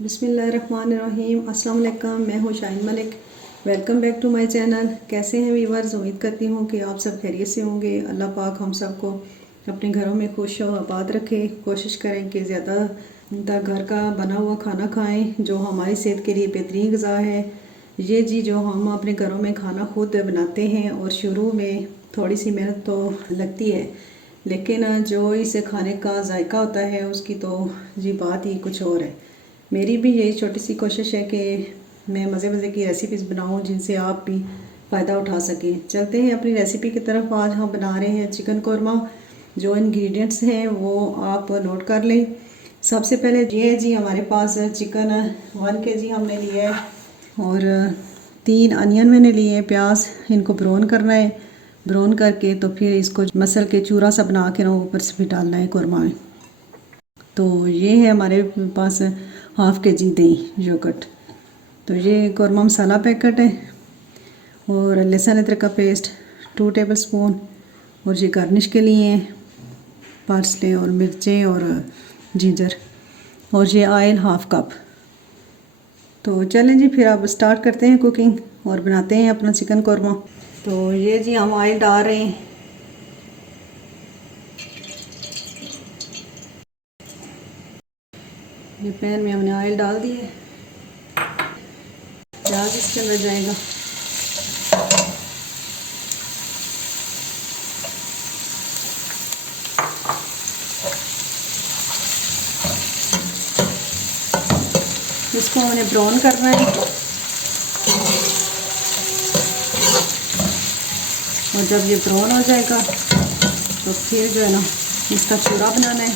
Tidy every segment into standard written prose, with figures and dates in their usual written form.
बिस्मिल्लाहिर्रहमानिर्रहीम। अस्सलाम वालेकुम, मैं हूँ Shaheen Malik. Welcome back to my channel. कैसे हैं व्यूअर्स? उम्मीद करती हूँ कि आप सब खैरियत से होंगे। अल्लाह पाक हम सबको अपने घरों में खुश और आबाद रखे। कोशिश करें कि ज़्यादा घर का बना हुआ खाना खाएं जो हमारी सेहत के लिए बेहतरीन ग़िज़ा है। ये जी जो हम अपने घरों में खाना खुद बनाते हैं और शुरू में थोड़ी सी मेहनत तो लगती है, लेकिन जो इसे खाने का जायका होता है उसकी तो जी बात ही कुछ और है। मेरी भी यही छोटी सी कोशिश है कि मैं मज़े मज़े की रेसिपीज़ बनाऊं जिनसे आप भी फ़ायदा उठा सकें। चलते हैं अपनी रेसिपी की तरफ। आज हम बना रहे हैं चिकन कौरमा। जो इंग्रेडिएंट्स हैं वो आप नोट कर लें। सबसे पहले ये है जी हमारे पास चिकन 1 kg हमने लिया है और 3 अनियन मैंने लिए हैं, प्याज। इनको ब्राउन करना है। ब्राउन करके तो फिर इसको मसल के चूरा सा बना के ना ऊपर से भी डालना है कौरमा में। तो ये है हमारे पास 1/2 kg दही योगर्ट। तो ये कौरमा मसाला पैकेट है और लहसुन अदरक का पेस्ट 2 टेबलस्पून। और ये गार्निश के लिए हैं पार्सले और मिर्चें और जिंजर। और ये ऑयल 1/2 कप। तो चलें जी फिर अब स्टार्ट करते हैं कुकिंग और बनाते हैं अपना चिकन कौरमा। तो ये जी हम ऑयल डाल रहे हैं। ये पैन में हमने ऑयल डाल दिया है। प्याज इसके अंदर जाएगा। इसको हमने ब्राउन करना है और जब ये ब्राउन हो जाएगा तो फिर जो है ना इसका चूरा बनाना है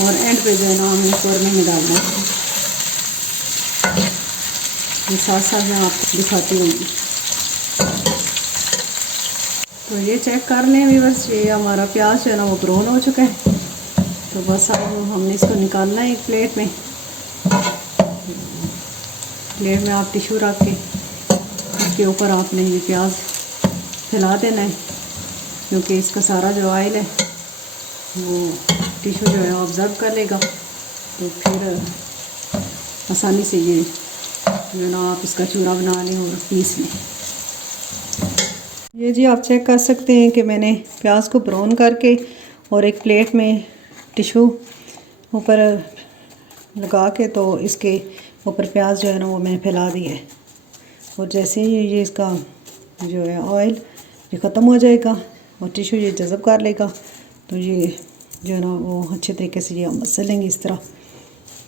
और एंड पे जो है ना हमें कौरमे में डालना है। ये साथ साथ मैं आपको दिखाती हूँ। तो ये चेक कर लें व्यूअर्स, ये हमारा प्याज जो है ना वो ब्राउन हो चुका है। तो बस अब हमने इसको निकालना है एक प्लेट में। प्लेट में आप टिश्यू रख के उसके ऊपर आपने ये प्याज फैला देना है, क्योंकि इसका सारा जो ऑयल है वो टिश्यू जो है ऑब्ज़र्व कर लेगा। तो फिर आसानी से ये जो है ना आप इसका चूरा बना लें और पीस लें। ये जी आप चेक कर सकते हैं कि मैंने प्याज को ब्राउन करके और एक प्लेट में टिश्यू ऊपर लगा के तो इसके ऊपर प्याज जो है ना वो मैंने फैला दिया है। और जैसे ही ये इसका जो है ऑयल ये ख़त्म हो जाएगा और टिश्यू ये जज़ब कर लेगा तो ये जो है ना वो अच्छे तरीके से ये हम मसल लेंगे, इस तरह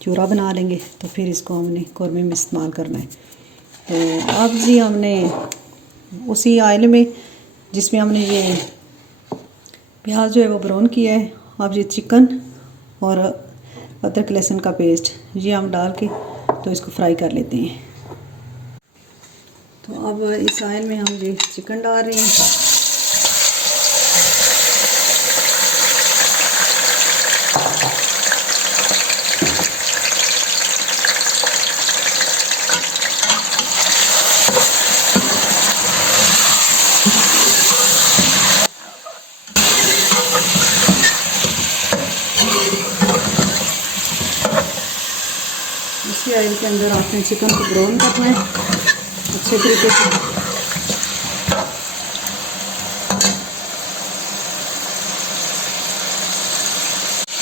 चूरा बना लेंगे। तो फिर इसको हमने कौरमे में इस्तेमाल करना है। तो अब जी हमने उसी ऑयल में जिसमें हमने ये प्याज जो है वो ब्राउन किया है, अब ये चिकन और अदरक लहसुन का पेस्ट ये हम डाल के तो इसको फ्राई कर लेते हैं। तो अब इस ऑयल में हम ये चिकन डाल रहे हैं। इसी ऑयल के अंदर आपने चिकन को ब्राउन करना है अच्छे तरीके से।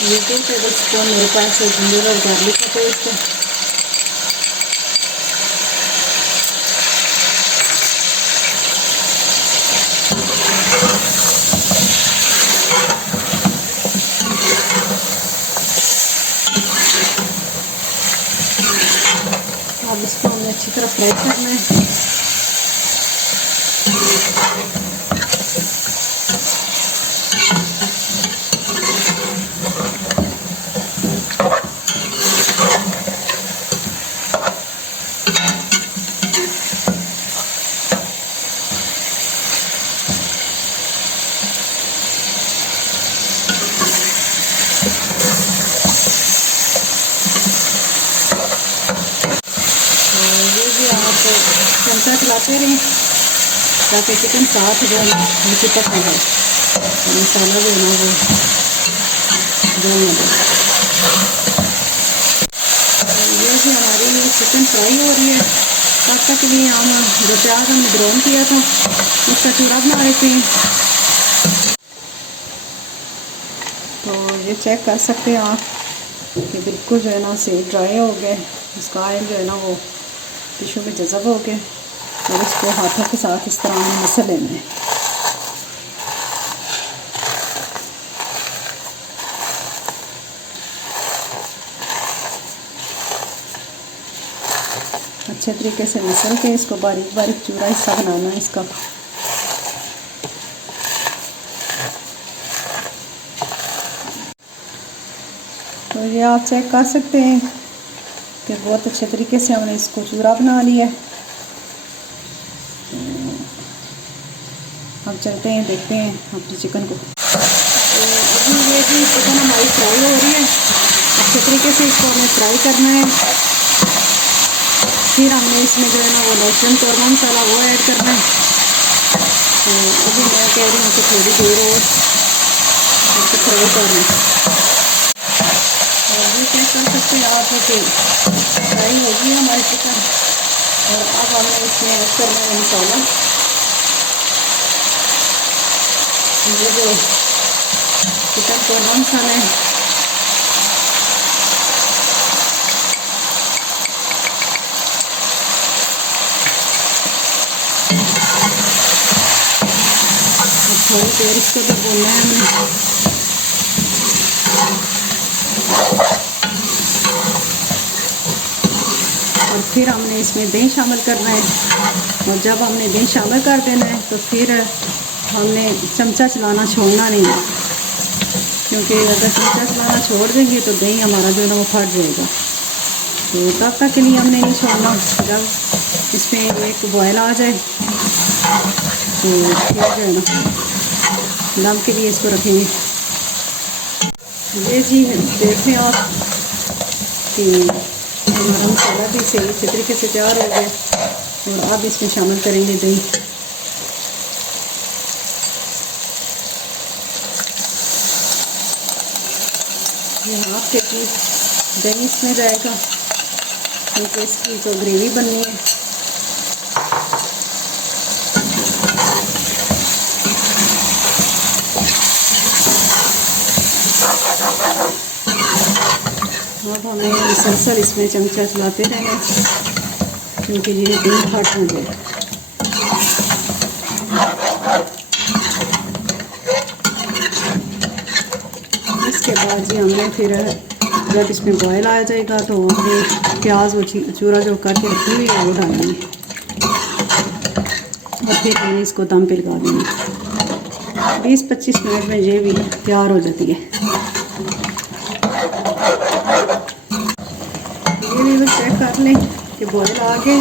ये 2 टेबलस्पून मेरे पास जिंजर और गार्लिक का पेस्ट है। अब इसको हमने अच्छी तरह फ्राई करना है। चमचा चलाते रहें ताकि चिकन साथ जो है वो चिपक हो जाए और मसाला जो है ना वो जल ना जाए। ये जी हमारी चिकन फ्राई हो रही है। तब तक के लिए हम जो प्याज हमने ब्राउन किया था उसका चूरा बना लेते हैं। तो ये चेक कर सकते हैं आप कि बिल्कुल जो है ना से ड्राई हो गए, इसका ऑयल जो है ना वो टिश्यू में जज़ब हो गया और इसको हाथों के साथ इस तरह हमें मसल लेना है। अच्छे तरीके से मसल के इसको बारीक बारीक चूरा हिस्सा बनाना है इसका। तो ये आप चेक कर सकते हैं कि बहुत अच्छे तरीके से हमने इसको चूरा बना लिया है। अब चलते हैं देखते हैं अपने चिकन को। तो अभी ये जी चिकन हमारी फ्राई हो रही है। अच्छे तरीके से इसको हमें फ्राई करना है। फिर हमने इसमें जो है ना वो लहसुन कौरमा मसाला वो ऐड करना है। तो अभी मैं कह रही हूँ कि थोड़ी देर और इसको फ्राई करना है। और ये चेक कर सकते हैं आप कि फ्राई हो गई है हमारी चिकन। और अब हमने इसमें ऐड करना है मसाला। ये जो चिकन कौरमा मसाला है थोड़ी देर इसको भी भूनना है हमने। और फिर हमने इसमें दही शामिल करना है। और जब हमने दही शामिल कर देना है तो फिर हमने चमचा चलाना छोड़ना नहीं है, क्योंकि अगर चमचा चलाना छोड़ देंगे तो दही हमारा जो है ना वो फट जाएगा। तो तब तक के लिए हमने नहीं छोड़ना। जब इसमें एक बॉयल आ जाए तो फिर जो है ना दम के लिए इसको रखेंगे। ये जी देखें आप कि हमारा मसाला भी सही अच्छे तरीके से तैयार हो गया। और अब इसमें शामिल करेंगे दही। ये हाफ के जी दही इसमें जाएगा क्योंकि इसकी तो ग्रेवी बननी है। अब हमें मुसलसल इसमें चमचा चलाते रहना क्योंकि ये दही फट हो जाए। इसके बाद जी हमने फिर जब इसमें बॉयल आ जाएगा तो हमने प्याज वो चूरा जो करके रखी हुई है वो डालेंगे और फिर हमने इसको दम पे लगा देंगे। 20-25 मिनट में ये भी तैयार हो जाती है। ये भी चेक कर लें कि बॉयल आ गए।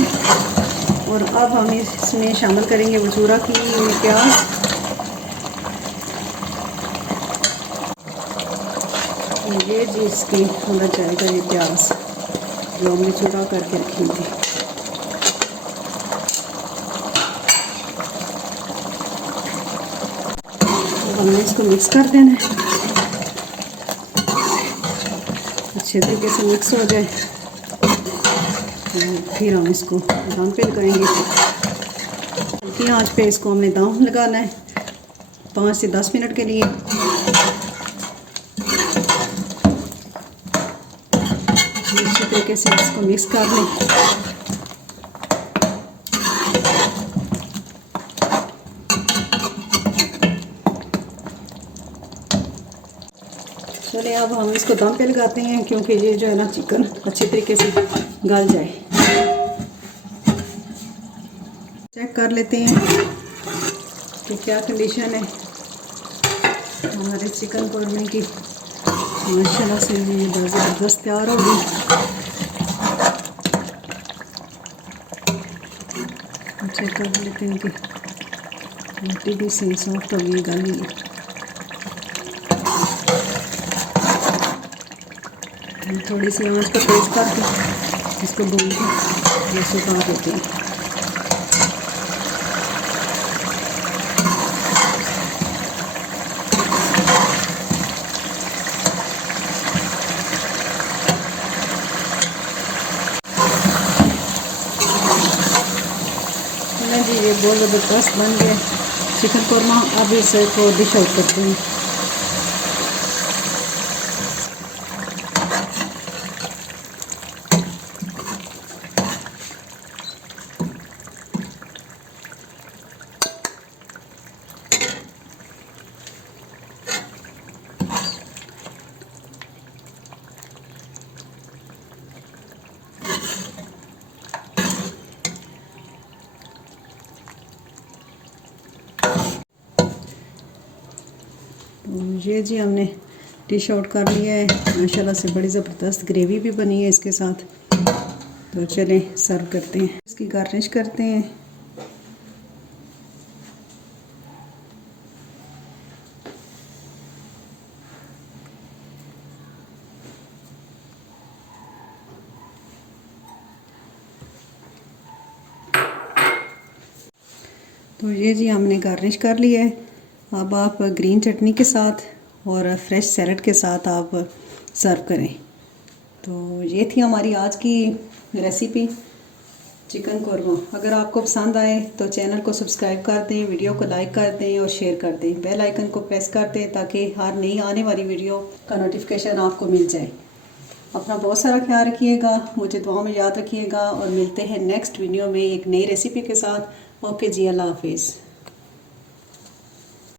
और अब हम इसमें शामिल करेंगे वो चूरा की हुई प्याज। ये जी इसके अंदर जाएगा ये प्याज जो हमने चूरा करके रखेंगे। तो हमने इसको मिक्स कर देना है अच्छे तरीके से मिक्स हो जाए। फिर हम इसको दम पे लगाएंगे। हल्की आंच पे इसको हमने दम लगाना है 5 से 10 मिनट के लिए। अच्छे तरीके से इसको मिक्स कर लें। चलिए अब हम इसको दम पे लगाते हैं क्योंकि ये जो है ना चिकन अच्छे तरीके से गल जाए। चेक कर लेते हैं कि क्या कंडीशन है हमारे चिकन कौरमे की। माशाल्लाह से ये बहुत ज़बरदस्त तैयार हो गई। चेक कर लेते हैं कि रोटी भी सही सॉफ्ट हो गई, गल गई। थोड़ी सी आंच को तेज करके इसको भून के जैसे उतार देते हैं। जी, ये बहुत ज़बरदस्त बन गया चिकन कौरमा। अब इसे को डिश आउट करते हैं। तो ये जी हमने डिश आउट कर लिया है। माशाल्लाह से बड़ी ज़बरदस्त ग्रेवी भी बनी है इसके साथ। तो चलें सर्व करते हैं, इसकी गार्निश करते हैं। तो ये जी हमने गार्निश कर लिया है। अब आप ग्रीन चटनी के साथ और फ्रेश सैलड के साथ आप सर्व करें। तो ये थी हमारी आज की रेसिपी चिकन कौरमा। अगर आपको पसंद आए तो चैनल को सब्सक्राइब कर दें, वीडियो को लाइक कर दें और शेयर कर दें। बेल आइकन को प्रेस कर दें ताकि हर नई आने वाली वीडियो का नोटिफिकेशन आपको मिल जाए। अपना बहुत सारा ख्याल रखिएगा, मुझे दुआ में याद रखिएगा और मिलते हैं नेक्स्ट वीडियो में एक नई रेसिपी के साथ। ओके जी, अल्लाह हाफिज़।